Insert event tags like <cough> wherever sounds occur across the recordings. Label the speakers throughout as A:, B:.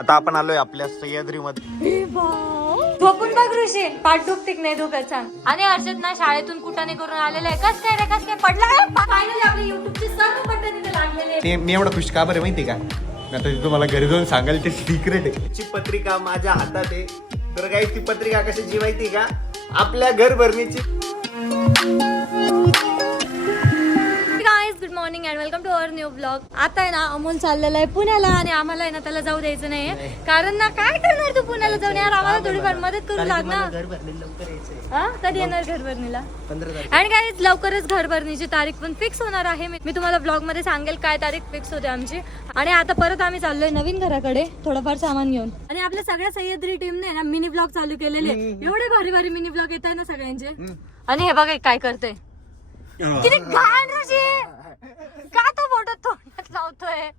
A: आता आपण आलोय आपल्या सह्याद्रीमध्ये.
B: झोपून बघ ऋषी पाठ दुखते की नाही सांग आणि हर्षद ना शाळेतून कुटाने करून आलेलं आहे? कस काय रे कस काय पडला? फायनली आपल्या युट्यूबची सर्व बटन इथे लागलेले आहेत.
A: मी एवढा खुश का बरं माहिती का? आता ते तुम्हाला घरी जाऊन सांगाल ते सिक्रेट आहे. ची पत्रिका माझ्या हातात आहे. तर काही ती पत्रिका कशाची माहिती का? आपल्या घर भरणीची
B: good morning and welcome to our new blog आता आहे ना अमोल चाललेला आहे पुण्याला आणि आम्हाला आहे ना त्याला जाऊ द्यायचं नाहीये. कारण ना काय करणार तू पुण्याला जाऊन? यार आम्हाला थोडीफार मदत करू लागणार. हा? कधी येणार घर भरणीला? आणि काय लवकरच घर भरणीची तारीख पण फिक्स होणार आहे. मी तुम्हाला ब्लॉगमध्ये सांगेल काय तारीख फिक्स होते आमची. आणि आता परत आम्ही चाललोय नवीन घराकडे थोडंफार सामान घेऊन. आणि आपल्या सगळ्या सह्याद्री टीमने ना मिनी ब्लॉग चालू केलेले. एवढे भारी भारी मिनी ब्लॉग येत आहे ना सगळ्यांचे. आणि हे बघा काय करते किती घाण तोंडात लावतोय.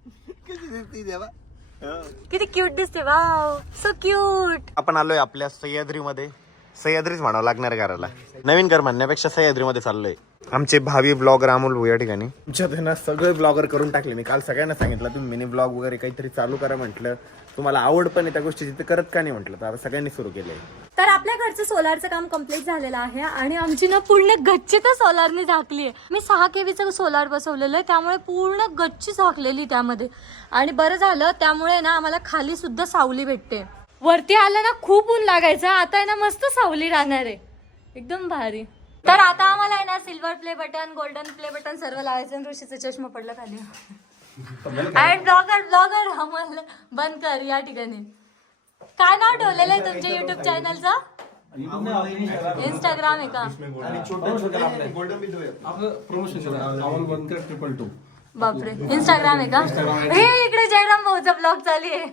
B: किती क्यूट दिसते वाव सो क्यूट
A: आपण आलोय आपल्या सह्याद्रीमध्ये. सह्याद्रीच म्हणावं लागणार घराला. नवीन घर म्हणण्यापेक्षा सह्याद्रीमध्ये चाललोय. आमचे भावी ब्लॉगर अमोल भाऊ या ठिकाणी तुमच्यात ना सगळे ब्लॉगर करून टाकले. मी काल सगळ्यांना सांगितलं तुम्ही मिनी ब्लॉग वगैरे काहीतरी चालू करा म्हटलं. तुम्हाला आवड पण आहे त्या गोष्टीची ते करत का नाही? म्हटलं. तर आता सगळ्यांनी सुरू केलंय.
B: तर आपल्या घरचं सोलारचं काम कंप्लीट झालेलं आहे आणि आमची ना पूर्ण गच्ची तर सोलारने झाकली आहे मी सहा केवीचं सोलार बसवलेलं आहे त्यामुळे पूर्ण गच्ची झाकलेली त्यामध्ये. आणि बरं झालं त्यामुळे ना आम्हाला खाली सुद्धा सावली भेटते. वरती आलं ना खूप ऊन लागायचं. आता आहे ना मस्त सावली राहणार आहे. एकदम भारी. तर आता आम्हाला आहे ना silver play button golden play button सर्व लावायचं ऋषीचा चष्मा पडला खाली. अँड ब्लॉगर ब्लॉगर आम्हाला बंद कर या ठिकाणी. काय नाव ठेवलेलं आहे तुमच्या युट्यूब चॅनलचं इंस्टाग्राम आहे का? बापरे. इंस्टाग्राम आहे का? हे इकडे जयराम भाऊचा ब्लॉग चालू आहे.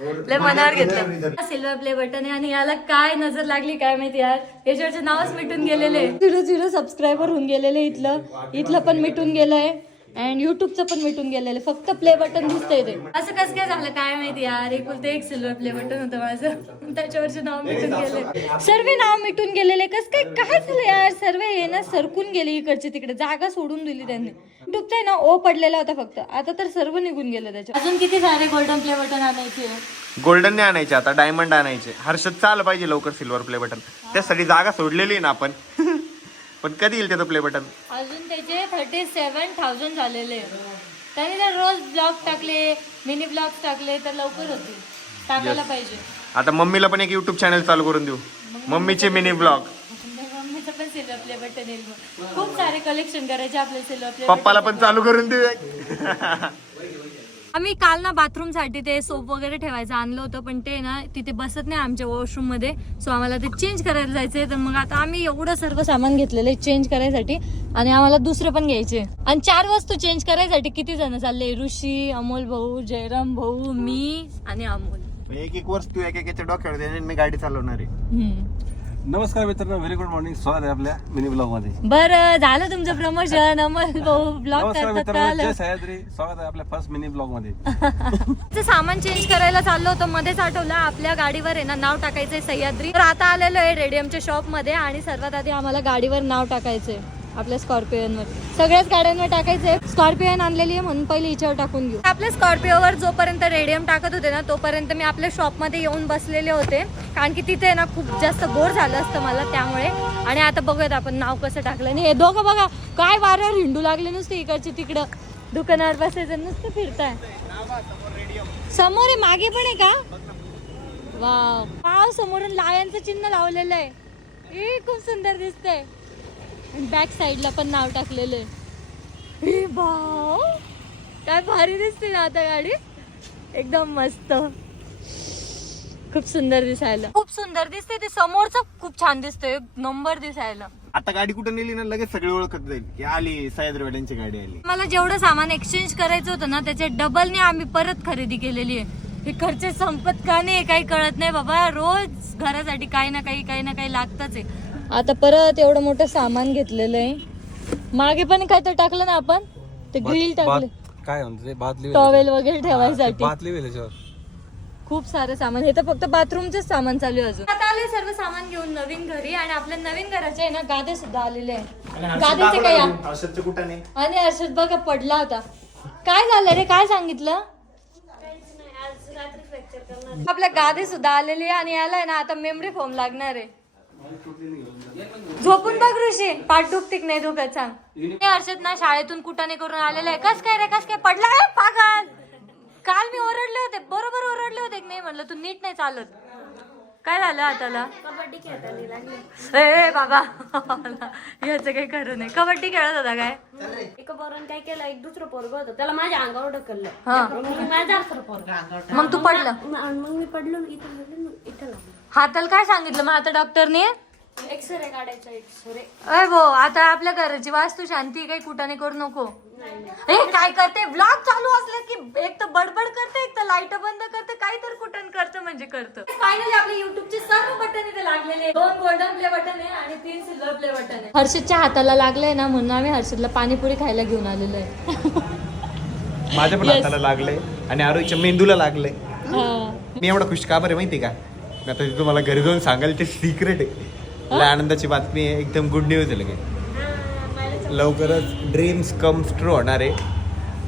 B: लय मनावर घेतलं. सिल्वर प्ले बटन आहे आणि याला काय नजर लागली काय माहिती यार? याच्यावरचे नावच मिटून गेलेले. झिरो झिरो सबस्क्रायबर होऊन गेलेले इथलं. इथलं पण मिटून गेलंय. अँड युट्यूबचं पण मिटून गेलेलं. फक्त प्ले बटन दिसतंय ते. असं कसं काय झालं काय माहिती यार? एकुलते एक सिल्वर प्ले बटन होतं माझं. त्याच्यावरचे नाव मिटून गेले. सर्व नाव मिटून गेलेले. कसं काय काय झालं यार? सर्व हे ना सरकून गेले इकडचे तिकडे. जागा सोडून दिली त्यांनी. युट्यूबचा आहे ना ओ पडलेला होता फक्त. आता तर सर्व निघून गेलं त्याच्या अजून किती सारे गोल्डन प्ले बटन आणायचे?
A: गोल्डन नाही आणायचे आता डायमंड आणायचे. हर्षद चाल पाहिजे लवकर सिल्वर प्ले बटन त्यासाठी जागा सोडलेली आहे ना आपण. <laughs> पण कधी येईल त्याचं प्ले बटन
B: अजून त्याचे थर्टी सेवन थाउजंड झालेले त्याने जर रोज ब्लॉग टाकले मिनी ब्लॉग टाकले तर लवकर होतील. टाकायला पाहिजे.
A: आता मम्मीला पण एक युट्यूब चॅनल चालू करून देऊ. मम्मीचे मिनी ब्लॉग
B: मम्मीचं पण सिल्वर प्ले बटन येईल मग. खूप सारे कलेक्शन करायचे आपले
A: पप्पाला पण चालू करून देऊ एक.
B: आम्ही काल ना बाथरूमसाठी ते सोप वगैरे ठेवायचं आणलं होतं पण ते ना तिथे बसत नाही आमच्या वॉशरूममध्ये. सो आम्हाला ते चेंज करायला जायचंय. तर मग आता आम्ही एवढं सर्व सामान घेतलेलं आहे चेंज करायसाठी. आणि आम्हाला दुसरे पण घ्यायचे आणि चार वस्तू चेंज करायसाठी किती जण चालले? ऋषी अमोल भाऊ जयराम भाऊ मी आणि अमोल.
A: एक एक वस्तू एक एकाच्या डोक्यावर मी गाडी चालवणार आहे.
C: नमस्कार मित्रांनो व्हेरी गुड मॉर्निंग स्वागत आहे आपल्या मिनी ब्लॉगमध्ये.
B: बरं झालं तुमचं प्रमोशन अमोल भाऊ ब्लॉग
C: नमस्कार
B: करतात
C: मित्रांनो
B: कळालं.
C: जय सह्याद्री स्वागत आहे आपल्या फर्स्ट मिनी ब्लॉगमध्ये. <laughs>
B: ते सामान चेंज करायला चाललो होतं मध्येच आठवलं. आपल्या गाडीवर आहे ना नाव टाकायचंय सह्याद्री. तर आता आलेलो आहे रेडियमच्या शॉपमध्ये आणि सर्वात आधी आम्हाला गाडीवर नाव टाकायचंय. आपल्या स्कॉर्पिओनवर. सगळ्याच गाड्यांवर टाकायचंय स्कॉर्पिओन आणलेली आहे म्हणून पहिले हिच्यावर टाकून घेऊ. आपल्या स्कॉर्पिओवर जोपर्यंत रेडियम टाकत होते ना तोपर्यंत मी आपल्या शॉपमध्ये येऊन बसलेले होते. कारण की तिथे ना खूप जास्त बोर झालं असतं मला त्यामुळे. आणि आता बघूयात आपण नाव कसं टाकलं. आणि हे दोघं बघा काय वाऱ्यावर हिंडू लागले नुसते इकडचे तिकडं. दुकानावर बसायचं नुसतं फिरताय. समोर आहे मागे पण आहे का? वाव. वाव समोरून लायांचं चिन्ह लावलेलं आहे. हे खूप सुंदर दिसतंय. आणि बॅक साईडला पण नाव टाकलेलं आहे. ए भाव काय भारी दिसते ना आता गाडी. एकदम मस्त. खूप सुंदर दिसायला. खूप सुंदर दिसते ते समोरचं खूप छान दिसतंय. नंबर दिसायला.
A: आता गाडी कुठं नेली ना लगेच सगळे ओळखत जाईल. की आली सह्याद्रीवाल्यांची गाडी आली.
B: मला जेवढं सामान एक्सचेंज करायचं होतं ना त्याच्या डबलने आम्ही परत खरेदी केलेली आहे. हे खर्च संपत का नाही काही कळत नाही बाबा. रोज घरासाठी काही ना काही काही ना काही लागतच आहे. आता परत एवढं मोठं सामान घेतलेलं आहे. मागे पण काय तर टाकलं ना आपण? ते ग्रिल टाकले.
C: काय म्हणतो ते?
B: टॉवेल वगैरे ठेवायसाठी. खूप सारं सामान. हे तर फक्त बाथरूमच सामान चालू आहे अजून. आता आले सर्व सामान घेऊन नवीन घरी आणि आपल्या नवीन घराचे आहे ना गादे सुद्धा आलेले आहे गादीचे काय आणि हर्षद बघा पडला होता. काय झालं रे? काय सांगितलं? आपल्या गादी सुद्धा आलेली आहे आणि याला आहे ना आता मेमरी फोम लागणार आहे. झोपून बघ ऋषी. पाठ दुखते की नाही दुखत सांग हर्षद ना शाळेतून कुटाने करून आलेले आहे? कस काय रे कस काय? पडला पागल. काल मी ओरडले होते. बरोबर ओरडले होते. की नाही म्हणलं तू नीट नाही चालत. काय झालं हाताला
D: कबड्डी
B: बाबा. याचं काही खरं नाही. कबड्डी खेळत होता काय?
D: एका पोरानं काय केलं? एक दुसरं पोरग होतं. त्याला माझ्या अंगावर ढकललं. मग मी माझ्या दुसरं पोरग
B: मग तू पडलं.
D: मग मी पडलो इथं
B: हाताला काय सांगितलं? मग आता डॉक्टरने?
D: एक्सरे काढायचा एक्सरे
B: अय भो आता आपल्या घराची वास्तू शांती काही? कुठाने करू नको. हे काय करते? ब्लॉग चालू असले की एक तर बडबड करते एक तर लाइट बंद करते काही तर कुठं करतं म्हणजे करतं. फायनली आपल्या युट्यूबचे सर्व बटन इथे लागलेले. दोन गोल्डन प्ले बटन आहे आणि तीन सिल्वर प्ले बटन आहे. हर्षदच्या हाताला लागलंय ना म्हणून आम्ही हर्षदला पाणीपुरी खायला घेऊन आलेलो आहे.
A: माझ्या पण हाताला लागले आणि आरोहीच्या मेंदूला लागले मी एवढा खुश का बरं माहिती का? मी आता ते तुम्हाला घरी जाऊन सांगाल ते सिक्रेट आहे. लय आनंदाची बातमी आहे एकदम गुड न्यूज आहे लगे लवकरच ड्रीम्स कम्स ट्रू होणार आहे.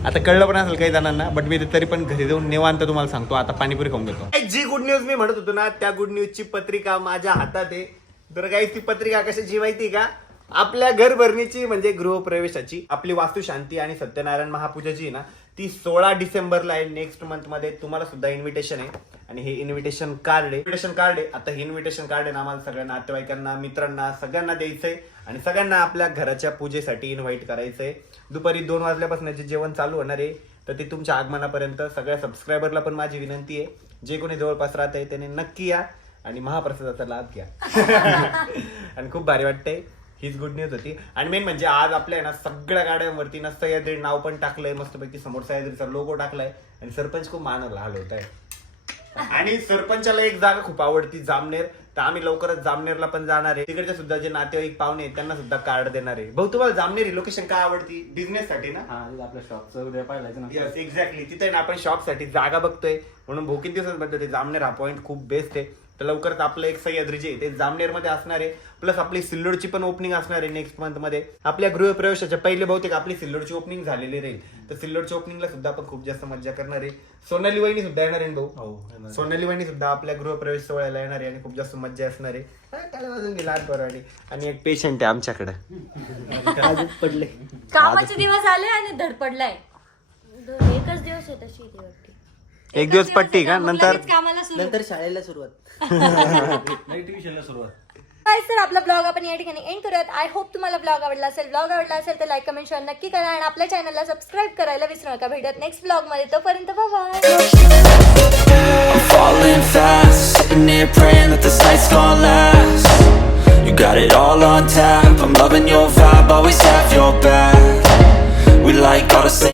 A: आता कळलं पण असेल काही जणांना बट मी तरी पण घरी जाऊन निवांत तुम्हाला सांगतो आता पाणीपुरी खाऊन घेतो. जी गुड न्यूज मी म्हणत होतो ना त्या गुड न्यूजची पत्रिका माझ्या हातात आहे. तर काही ती पत्रिका कशाची माहिती का? आपल्या घर भरणीची म्हणजे गृहप्रवेशाची आपली वास्तू शांती आणि सत्यनारायण महापूजाची आहे ना ती सोळा डिसेंबरला आहे नेक्स्ट मंथमध्ये तुम्हाला सुद्धा इन्व्हिटेशन आहे. आणि हे इन्व्हिटेशन कार्ड आहे. इन्व्हिटेशन कार्ड आहे. आता हे इन्व्हिटेशन कार्ड आहे ना आम्हाला सगळ्यांना नातेवाईकांना मित्रांना सगळ्यांना द्यायचंय आणि सगळ्यांना आपल्या घराच्या पूजेसाठी इन्व्हाइट करायचंय दुपारी दोन वाजल्यापासून जे जेवण चालू होणार आहे. तर ते तुमच्या आगमनापर्यंत सगळ्या सबस्क्रायबरला पण माझी विनंती आहे. जे कोणी जवळपास राहत आहे त्याने नक्की या आणि महाप्रसादाचा लाभ घ्या. <laughs> आणि खूप भारी वाटतंय. हीच गुड न्यूज होती. आणि मेन म्हणजे आज आपल्या ना सगळ्या गाड्यांवरती ना सह्याद्री नाव पण टाकलंय मस्तपैकी समोर सह्याद्रीचा लोगो टाकलाय. आणि सरपंच खूप मानाला हलवत आहे आणि सरपंचाला एक जागा खूप आवडती जामनेर. तर आम्ही लवकरच जामनेरला पण जाणार आहे. तिकडचे सुद्धा जे नातेवाईक पाहुणे त्यांना सुद्धा कार्ड देणार आहे. भाऊ तुम्हाला जामनेर ही लोकेशन काय आवडती? बिझनेस साठी ना?
C: हा आपल्या शॉपचं उद्या पाहिलं
A: येस एक्झॅक्टली तिथे ना आपण शॉपसाठी जागा बघतोय. म्हणून भोकीत दिवसात म्हणतो ते जामनेर. हा पॉईंट खूप बेस्ट आहे. तर लवकरच आपलं एक सह्याद्री जे आहे ते जामनेरमध्ये असणार आहे प्लस आपली सिल्लोडची पण ओपनिंग असणार आहे नेक्स्ट मंथमध्ये. आपल्या गृहप्रवेशाच्या पहिले बहुतेक आपली सिल्लोडची ओपनिंग झालेली राहील. तर सिल्लोडच्या ओपनिंगला सुद्धा आपण खूप जास्त मजा करणार आहे. सोनाली वहिनी सुद्धा येणार आहे
C: हो,
A: भाऊ?
C: येणार.
A: सोनाली वहिनी सुद्धा आपल्या गृहप्रवेश सोहळ्याला येणार आहे आणि खूप जास्त मजा असणार आहे. हा, त्याला वाजून गेला हात आणि एक पेशंट आहे आमच्याकडे. पडले.
B: कामाचे दिवस आले आणि धडपडलाय
D: एकच दिवस आहे तशी ती वाटते.
A: एक दिवस पट्टी का? नंतर
B: कामाला सुरू
E: नंतर शाळेला सुरुवात. <laughs>
C: नाही ट्युशनला सुरुवात.
B: तर आपला ब्लॉग आपण या ठिकाणी एंड करूयात. आय होप तुम्हाला ब्लॉग आवडला असेल ब्लॉग आवडला असेल तर लाईक कमेंट शेअर नक्की करा आणि आपल्या चॅनलला सबस्क्राईब करायला विसरू नका. भेटत नेक्स्ट ब्लॉगमध्ये तोपर्यंत bye
F: I'm falling fast, sitting here praying that this night's gonna last. You got it all on tap, I'm loving your vibe, always have your back. We like all the same.